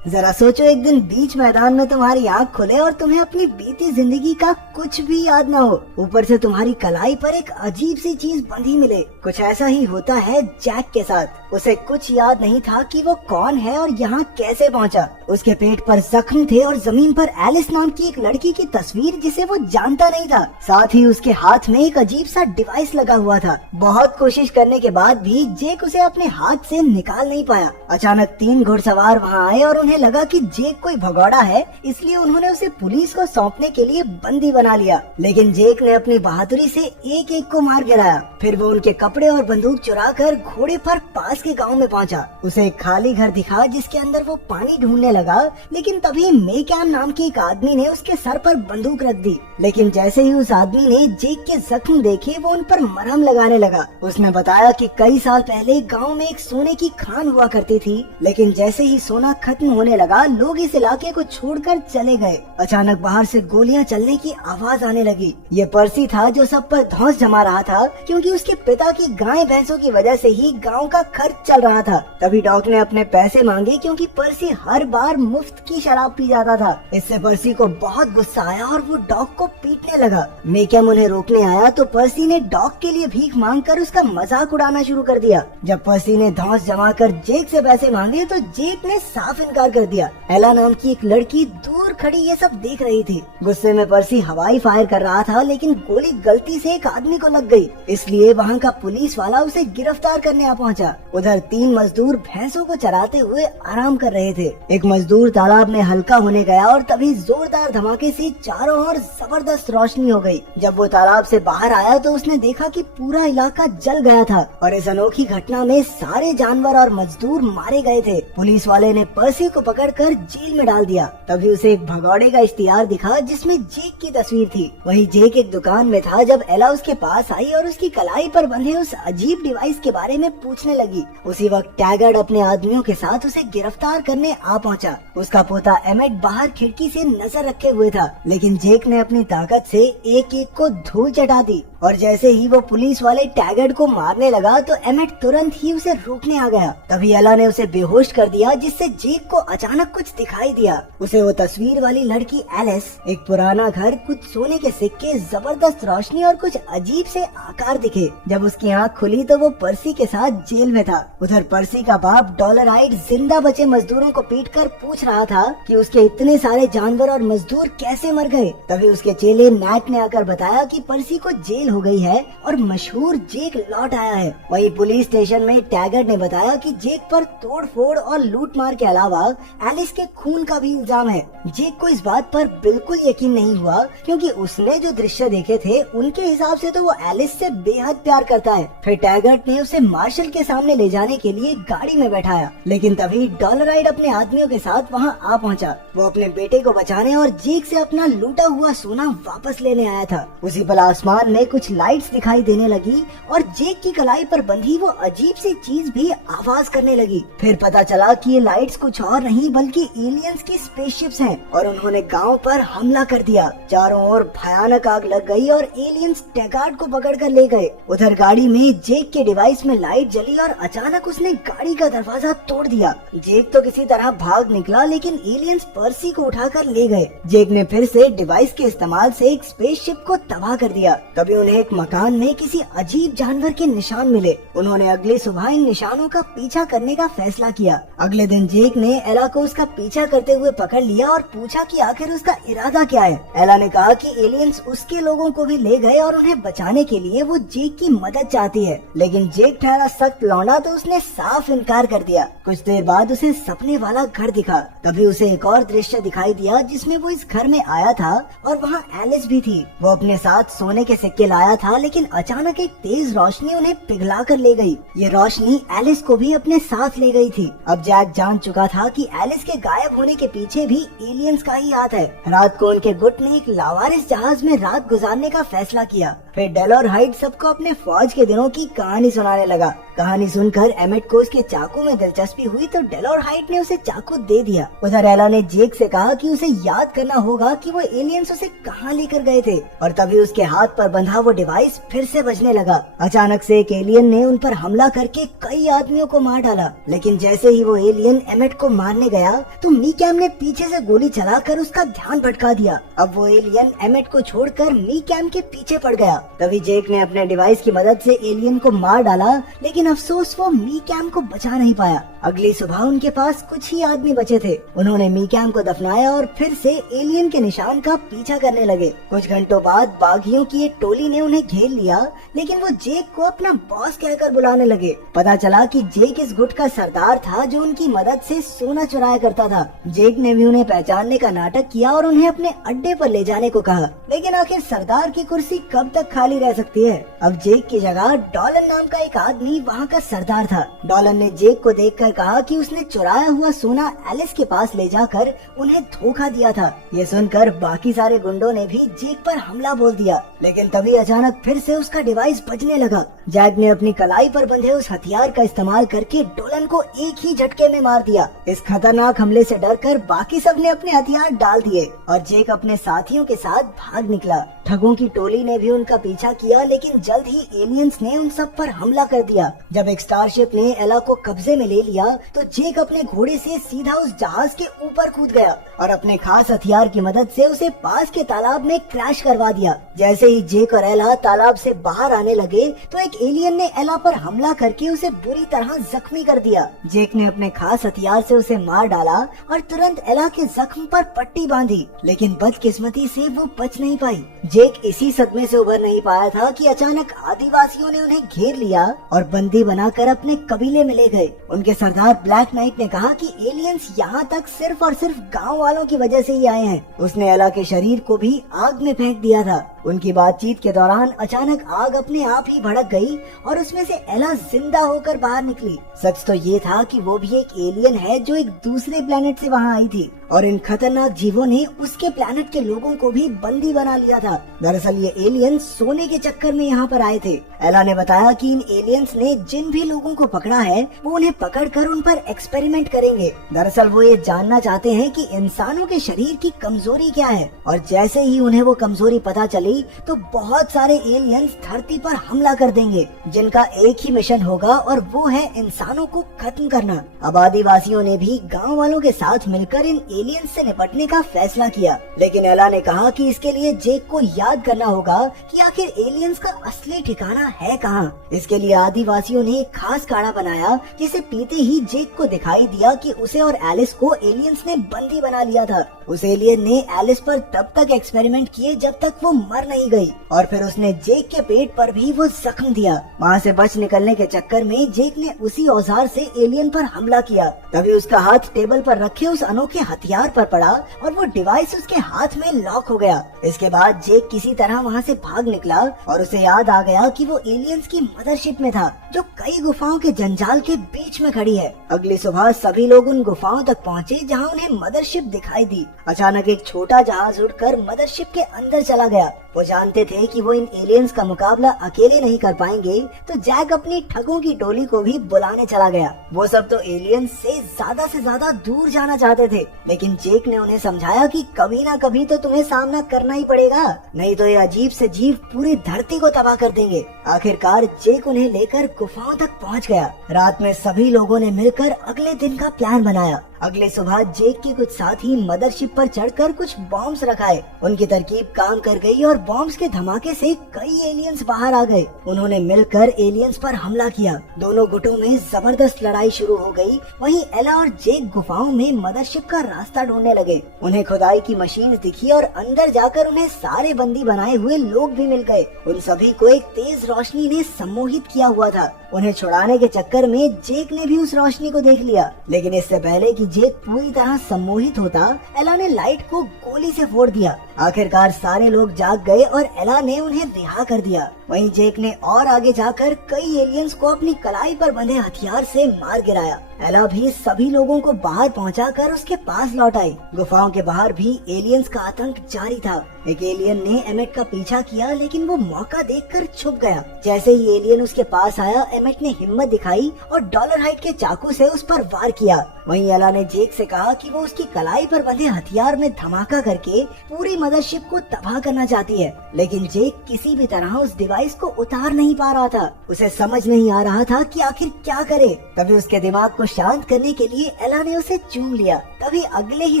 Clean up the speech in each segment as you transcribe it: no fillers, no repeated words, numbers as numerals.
जरा सोचो, एक दिन बीच मैदान में तुम्हारी आँख खुले और तुम्हें अपनी बीती जिंदगी का कुछ भी याद न हो, ऊपर से तुम्हारी कलाई पर एक अजीब सी चीज बंधी मिले। कुछ ऐसा ही होता है जैक के साथ। उसे कुछ याद नहीं था कि वो कौन है और यहाँ कैसे पहुँचा। उसके पेट पर जख्म थे और जमीन पर एलिस नाम की एक लड़की की तस्वीर जिसे वो जानता नहीं था। साथ ही उसके हाथ में एक अजीब सा डिवाइस लगा हुआ था। बहुत कोशिश करने के बाद भी जेक उसे अपने हाथ से निकाल नहीं पाया। अचानक 3 घुड़सवार वहाँ आए और उन्हें लगा कि जेक कोई भगौड़ा है, इसलिए उन्होंने उसे पुलिस को सौंपने के लिए बंदी बना लिया। लेकिन जेक ने अपनी बहादुरी से एक एक को मार गिराया। फिर वो उनके कपड़े और बंदूक चुराकर घोड़े पर पास के गांव में पहुंचा। उसे एक खाली घर दिखा जिसके अंदर वो पानी ढूंढने लगा, लेकिन तभी मेकैम नाम के एक आदमी ने उसके सर पर बंदूक रख दी। लेकिन जैसे ही उस आदमी ने जेक के जख्म देखे, वो उन पर मरहम लगाने लगा। उसने बताया कि कई साल पहले गांव में एक सोने की खान हुआ करती थी, लेकिन जैसे ही सोना खत्म होने लगा, लोग इस इलाके को छोड़कर चले गए। अचानक बाहर से गोलियां चलने की आवाज आने लगी। ये पर्सी था जो सब पर धौंस जमा रहा था, क्योंकि उसके पिता की गाय भैंसों की वजह से ही गांव का खर्च चल रहा था। तभी डॉग ने अपने पैसे मांगे, क्योंकि पर्सी हर बार मुफ्त की शराब पी जाता था। इससे पर्सी को बहुत गुस्सा आया और वो डॉग को पीटने लगा। मेकैम उन्हें रोकने आया तो पर्सी ने डॉग के लिए भीख मांगकर उसका मजाक उड़ाना शुरू कर दिया। जब पर्सी ने धौंस जमा कर जेक से पैसे मांगे तो जेक ने साफ इनकार कर दिया। एला नाम की एक लड़की दूर खड़ी ये सब देख रही थी। गुस्से में पर्सी हवाई फायर कर रहा था, लेकिन गोली गलती से एक आदमी को लग गई, इसलिए वहाँ का पुलिस वाला उसे गिरफ्तार करने आ पहुँचा। उधर 3 मजदूर भैंसों को चराते हुए आराम कर रहे थे। एक मजदूर तालाब में हल्का होने गया और तभी जोरदार धमाके से चारों ओर जबरदस्त रोशनी हो गई। जब वो तालाब से बाहर आया तो उसने देखा कि पूरा इलाका जल गया था और इस अनोखी घटना में सारे जानवर और मजदूर मारे गए थे। पुलिस वाले ने पर्सी को पकड़कर जेल में डाल दिया। तभी उसे एक भगौड़े का इश्तिहार दिखा जिसमें जेक की तस्वीर थी। वही जेक एक दुकान में था जब एला उसके पास आई और उसकी कलाई पर बंधे उस अजीब डिवाइस के बारे में पूछने लगी। उसी वक्त टैगर्ड अपने आदमियों के साथ उसे गिरफ्तार करने आ पहुंचा। उसका पोता एमेट बाहर खिड़की से नजर रखे हुए था, लेकिन जेक ने अपनी ताकत से एक एक को धूल चटा दी और जैसे ही वो पुलिस वाले टैगर्ड को मारने लगा तो एमेट तुरंत ही उसे रोकने आ गया। तभी एला ने उसे बेहोश कर दिया, जिससे जेक को अचानक कुछ दिखाई दिया। उसे वो तस्वीर वाली लड़की एलिस, एक पुराना घर, कुछ सोने के सिक्के, जबरदस्त रोशनी और कुछ अजीब से आकार दिखे। जब उसकी आँख खुली तो वो पर्सी के साथ जेल में था। उधर पर्सी का बाप डॉलराइट जिंदा बचे मजदूरों को पीटकर पूछ रहा था कि उसके इतने सारे जानवर और मजदूर कैसे मर गए। तभी उसके चेले नैट ने आकर बताया कि पर्सी को जेल हो गई है और मशहूर जेक लौट आया है। वहीं पुलिस स्टेशन में टैगर्ड ने बताया कि जेक पर तोड़-फोड़ और लूट-मार के अलावा एलिस के खून का भी इल्जाम है। जेक को इस बात पर बिल्कुल यकीन नहीं हुआ, क्योंकि उसने जो दृश्य देखे थे उनके हिसाब से तो वो एलिस से बेहद प्यार करता है। फिर टैगर्ड ने उसे मार्शल के सामने ले जाने के लिए गाड़ी में बैठाया, लेकिन तभी डॉलराइट अपने आदमियों के साथ वहाँ आ पहुँचा। वो अपने बेटे को बचाने और जेक से अपना लूटा हुआ सोना वापस लेने आया था। उसी पल आसमान में कुछ लाइट्स दिखाई देने लगी और जेक की कलाई पर बंधी वो अजीब सी चीज भी आवाज करने लगी। फिर पता चला कि ये लाइट्स कुछ और नहीं बल्कि एलियंस की स्पेसशिप्स हैं और उन्होंने गांव पर हमला कर दिया। चारों ओर भयानक आग लग गई और एलियंस टैगार्ड को पकड़कर ले गए। उधर गाड़ी में जेक के डिवाइस में लाइट जली और अचानक उसने गाड़ी का दरवाजा तोड़ दिया। जेक तो किसी तरह भाग निकला, लेकिन एलियंस पर्सी को उठाकर ले गए। जेक ने फिर से डिवाइस के इस्तेमाल से एक स्पेसशिप को तबाह कर दिया। तभी उन्हें एक मकान में किसी अजीब जानवर के निशान मिले। उन्होंने अगली सुबह इन निशानों का पीछा करने का फैसला किया। अगले दिन जेक ने एला को उसका पीछा करते हुए पकड़ लिया और पूछा कि आखिर उसका इरादा क्या है। एला ने कहा कि एलियंस उसके लोगों को भी ले गए और उन्हें बचाने के लिए वो जेक की मदद चाहती है। लेकिन जेक ठहरा सख्त लौंडा तो उसने साफ इनकार कर दिया। कुछ देर बाद उसे सपने वाला घर दिखा। तभी उसे एक और दृश्य दिखाई दिया जिसमें वो इस घर में आया था और वहाँ एलिस भी थी। वो अपने साथ सोने के सिक्के लाया था, लेकिन अचानक एक तेज रोशनी उन्हें पिघला कर ले गई। ये रोशनी एलिस को भी अपने साथ ले गई थी। अब जैक जान चुका था कि एलिस के गायब होने के पीछे भी एलियंस का ही हाथ है। रात को उनके गुट ने एक लावारिस जहाज में रात गुजारने का फैसला किया। फिर डेल और हाइड सबको अपने फौज के दिनों की कहानी सुनाने लगा। कहानी सुनकर एमेट को उसके चाकू में दिलचस्पी हुई तो डेल और हाइड ने उसे चाकू दे दिया। उधर एला ने जेक से कहा कि उसे याद करना होगा कि वो एलियंस उसे कहाँ लेकर गए थे, और तभी उसके हाथ पर बंधा वो डिवाइस फिर से बजने लगा। अचानक से एक एलियन ने उन पर हमला करके कई आदमियों को मार डाला, लेकिन जैसे ही वो एलियन एमेट को मारने गया तो मीकैम ने पीछे से गोली चलाकर उसका ध्यान भटका दिया। अब वो एलियन एमेट को छोड़कर मीकैम के पीछे पड़ गया। तभी जेक ने अपने डिवाइस की मदद से एलियन को मार डाला, लेकिन अफसोस वो मीकैम को बचा नहीं पाया। अगली सुबह उनके पास कुछ ही आदमी बचे थे। उन्होंने मीकैम को दफनाया और फिर से एलियन के निशान का पीछा करने लगे। कुछ घंटों बाद बागियों की एक टोली ने उन्हें घेर लिया, लेकिन वो जेक को अपना बॉस कहकर बुलाने लगे। पता चला कि जेक इस गुट का सरदार था जो उनकी मदद से सोना चुराया करता था। जेक ने भी उन्हें पहचानने का नाटक किया और उन्हें अपने अड्डे पर ले जाने को कहा, लेकिन आखिर सरदार की कुर्सी कब तक खाली रह सकती है। अब जेक की जगह डॉलन नाम का एक आदमी वहाँ का सरदार था। डॉलन ने जेक को देखकर कहा कि उसने चुराया हुआ सोना एलिस के पास ले जाकर उन्हें धोखा दिया था। ये सुनकर बाकी सारे गुंडों ने भी जेक पर हमला बोल दिया, लेकिन तभी अचानक फिर से उसका डिवाइस बजने लगा। जैक ने अपनी कलाई पर बंधे उस हथियार का इस्तेमाल करके डोलन को एक ही झटके में मार दिया। इस खतरनाक हमले से डरकर बाकी सब ने अपने हथियार डाल दिए और जेक अपने साथियों के साथ भाग निकला। ठगों की टोली ने भी उनका पीछा किया, लेकिन जल्द ही एलियंस ने उन सब पर हमला कर दिया। जब एक स्टारशिप ने एला को कब्जे में ले लिया तो जेक अपने घोड़े से सीधा उस जहाज के ऊपर कूद गया और अपने खास हथियार की मदद से उसे पास के तालाब में क्रैश करवा दिया। जैसे ही जेक और एला तालाब से बाहर आने लगे तो एक एलियन ने एला पर हमला करके उसे बुरी तरह जख्मी कर दिया। जेक ने अपने खास हथियार से उसे मार डाला और तुरंत एला के जख्म पर पट्टी बांधी, लेकिन बदकिस्मती से वो बच नहीं पाई। जेक इसी सदमे से उभर नहीं पाया था कि अचानक आदिवासियों ने उन्हें घेर लिया और बंदी बनाकर अपने कबीले में ले गए। उनके सरदार ब्लैक नाइट ने कहा कि एलियंस यहाँ तक सिर्फ और सिर्फ गांव वालों की वजह से ही आए हैं। उसने एला के शरीर को भी आग में फेंक दिया था। उनकी बातचीत के दौरान अचानक आग अपने आप ही भड़क गई और उसमें से एला जिंदा होकर बाहर निकली। सच तो ये था कि वो भी एक एलियन है जो एक दूसरे प्लेनेट से वहाँ आई थी और इन खतरनाक जीवों ने उसके प्लेनेट के लोगों को भी बंदी बना लिया था। दरअसल ये एलियन सोने के चक्कर में यहाँ पर आए थे। एला ने बताया कि इन एलियंस ने जिन भी लोगों को पकड़ा है वो उन्हें पकड़कर उन पर एक्सपेरिमेंट करेंगे। दरअसल वो ये जानना चाहते हैं कि इंसानों के शरीर की कमजोरी क्या है, और जैसे ही उन्हें वो कमजोरी पता चली तो बहुत सारे एलियंस धरती पर हमला कर देंगे, जिनका एक ही मिशन होगा और वो है इंसानों को खत्म करना। अब आदिवासियों ने भी गांव वालों के साथ मिलकर इन एलियंस से निपटने का फैसला किया, लेकिन एला ने कहा कि इसके लिए जेक को याद करना होगा कि आखिर एलियंस का असली ठिकाना है कहाँ। इसके लिए आदिवासियों ने एक खास काढ़ा बनाया जिसे पीते ही जेक को दिखाई दिया कि उसे और एलिस को एलियंस ने बंदी बना लिया था। उस एलियन ने एलिस पर तब तक एक्सपेरिमेंट किए जब तक वो मर नहीं गई, और फिर उसने जेक के पेट पर भी वो जख्म दिया। वहाँ से बच निकलने के चक्कर में जेक ने उसी औजार से एलियन पर हमला किया। तभी उसका हाथ टेबल पर रखे उस अनोखे हथियार पर पड़ा और वो डिवाइस उसके हाथ में लॉक हो गया। इसके बाद जेक किसी तरह वहाँ से भाग निकला और उसे याद आ गया कि वो एलियंस की मदरशिप में था, जो कई गुफाओं के जंजाल के बीच में खड़ी है। अगली सुबह सभी लोग उन गुफाओं तक पहुँचे जहाँ उन्हें मदरशिप दिखाई दी। अचानक एक छोटा जहाज उड़कर मदरशिप के अंदर चला गया। वो जानते थे कि वो इन एलियंस का मुकाबला अकेले नहीं कर पाएंगे, तो जैक अपनी ठगों की टोली को भी बुलाने चला गया। वो सब तो एलियंस से ज्यादा दूर जाना चाहते थे, लेकिन जेक ने उन्हें समझाया कि कभी ना कभी तो तुम्हें सामना करना ही पड़ेगा, नहीं तो ये अजीब से जीव पूरी धरती को तबाह कर देंगे। आखिरकार जेक उन्हें लेकर गुफाओं तक पहुंच गया। रात में सभी लोगों ने मिलकर अगले दिन का प्लान बनाया। अगले सुबह जेक के कुछ साथी मदरशिप पर चढ़कर कुछ बॉम्ब्स रखाए। उनकी तरकीब काम कर गई और बॉम्ब्स के धमाके से कई एलियंस बाहर आ गए। उन्होंने मिलकर एलियंस पर हमला किया। दोनों गुटों में जबरदस्त लड़ाई शुरू हो गई। वहीं एला और जेक गुफाओं में मदरशिप का रास्ता ढूंढने लगे। उन्हें खुदाई की मशीन दिखी और अंदर जाकर उन्हें सारे बंदी बनाए हुए लोग भी मिल गए। उन सभी को एक तेज रोशनी ने सम्मोहित किया हुआ था। उन्हें छुड़ाने के चक्कर में जेक ने भी उस रोशनी को देख लिया, लेकिन इससे पहले कि जेक पूरी तरह सम्मोहित होता, एला ने लाइट को गोली से फोड़ दिया। आखिरकार सारे लोग जाग गए और एला ने उन्हें रिहा कर दिया। वहीं जेक ने और आगे जाकर कई एलियंस को अपनी कलाई पर बंधे हथियार से मार गिराया। एला भी सभी लोगों को बाहर पहुंचाकर उसके पास लौट आई। गुफाओं के बाहर भी एलियंस का आतंक जारी था। एक एलियन ने एमेट का पीछा किया, लेकिन वो मौका देखकर छुप गया। जैसे ही एलियन उसके पास आया, एमेट ने हिम्मत दिखाई और डॉलर हाइड के चाकू से उस पर वार किया। वहीं एला ने जेक से कहा कि वो उसकी कलाई पर बंधे हथियार में धमाका करके पूरी मदरशिप को तबाह करना चाहती है, लेकिन जेक किसी भी तरह उस डिवाइस को उतार नहीं पा रहा था। उसे समझ नहीं आ रहा था कि आखिर क्या करे। तभी उसके दिमाग को शांत करने के लिए एला ने उसे चूम लिया। तभी अगले ही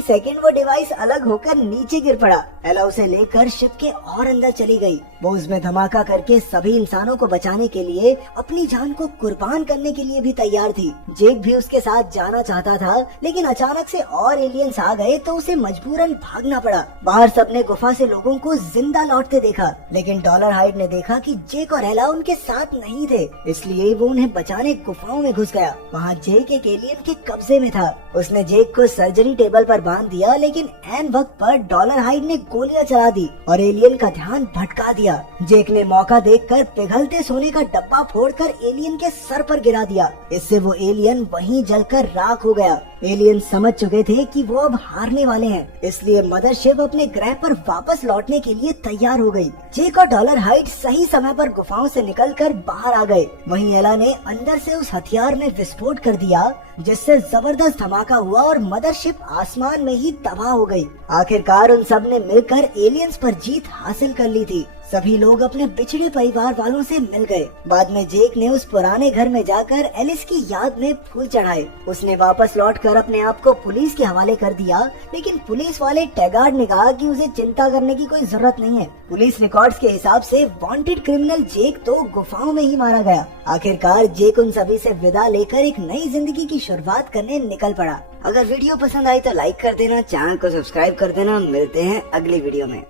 सेकंड वो डिवाइस अलग होकर नीचे गिर पड़ा। एला उसे लेकर शिप के और अंदर चली गई। वो उसमें धमाका करके सभी इंसानों को बचाने के लिए अपनी जान को कुर्बान करने के लिए भी तैयार थी। जेक भी उसके साथ जाना चाहता था, लेकिन अचानक से और एलियंस आ गए तो उसे मजबूरन भागना पड़ा। बाहर सबने गुफा से लोगों को जिंदा लौटते देखा, लेकिन डॉलर हाइड ने देखा कि जेक और एला उनके साथ नहीं थे, इसलिए वो उन्हें बचाने गुफाओं में घुस गया। वहाँ जेक एक एलियन के कब्जे में था। उसने जेक को सर्जरी टेबल पर बांध दिया, लेकिन ऐन वक्त पर डॉलर हाइड ने गोलियां चला दी और एलियन का ध्यान भटका दिया। जेक ने मौका देखकर पिघलते सोने का डब्बा फोड़कर एलियन के सर पर गिरा दिया। इससे वो एलियन वहीं जलकर राख हो गया। एलियन समझ चुके थे कि वो अब हारने वाले हैं, इसलिए मदरशिप अपने ग्रह पर वापस लौटने के लिए तैयार हो गई। जेक और डॉलर हाइड सही समय पर गुफाओं से निकलकर बाहर आ गए। वहीं एला ने अंदर से उस हथियार में विस्फोट कर दिया, जिससे जबरदस्त धमाका हुआ और मदरशिप आसमान में ही तबाह हो गई। आखिरकार उन सब ने मिलकर एलियंस पर जीत हासिल कर ली थी। सभी लोग अपने बिछड़े परिवार वालों से मिल गए। बाद में जेक ने उस पुराने घर में जाकर एलिस की याद में फूल चढ़ाए। उसने वापस लौटकर अपने आप को पुलिस के हवाले कर दिया, लेकिन पुलिस वाले टैगार्ड ने कहा कि उसे चिंता करने की कोई जरूरत नहीं है। पुलिस रिकॉर्ड्स के हिसाब से वांटेड क्रिमिनल जेक तो गुफाओं में ही मारा गया। आखिरकार जेक उन सभी से विदा लेकर एक नई जिंदगी की शुरुआत करने निकल पड़ा। अगर वीडियो पसंद आई तो लाइक कर देना, चैनल को सब्सक्राइब कर देना। मिलते हैं अगली वीडियो में।